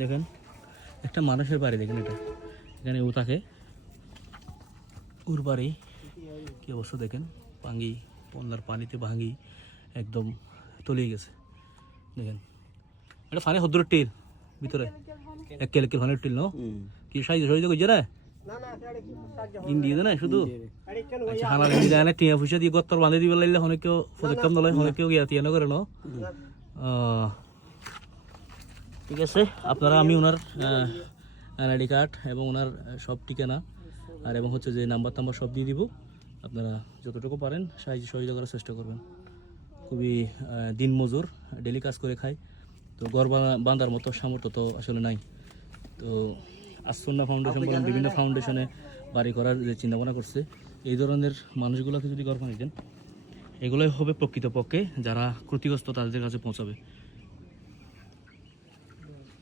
দেখেন একটা মানুষের বাড়ি, দেখেন এটা, এখানে ও থাকে, ওর বাড়ি কী অবস্থা দেখেন, ভাঙি বন্যার পানিতে ভাঙি একদম তলিয়ে গেছে। দেখেন এটা ফানি হদ্দুরের টিল ভিতরে এক কেল ফানের টিল, ন কি সাইজ সাইজ করছে না ইন্ডিয়া না শুধু আচ্ছা হানা দিলে টিয়া পয়সা দিয়ে গত্তর বাঁধে দিবে লাগলে অনেক কেউ ফজক কাম নয়, অনেক কেউ টিয়া করে ন। ঠিক আছে, আপনারা আমি ওনার এনআইডি কার্ড এবং ওনার সব ঠিকানা আর এবং হচ্ছে যে নাম্বার সব দিয়ে দিব। আপনারা যতটুকু পারেন সহযোগিতা করার চেষ্টা করবেন। খুবই দিনমজুর, ডেলি কাজ করে খায়, তো ঘর বাঁধার মতো সামর্থ্য তো আসলে নাই। তো আসন্না ফাউন্ডেশন বলেন বিভিন্ন ফাউন্ডেশনে বাড়ি করার যে চিন্তাভাবনা করছে, এই ধরনের মানুষগুলোকে যদি ঘর বানিয়ে দেন, এগুলোই হবে প্রকৃতপক্ষে যারা ক্ষতিগ্রস্ত তাদের কাছে পৌঁছাবে।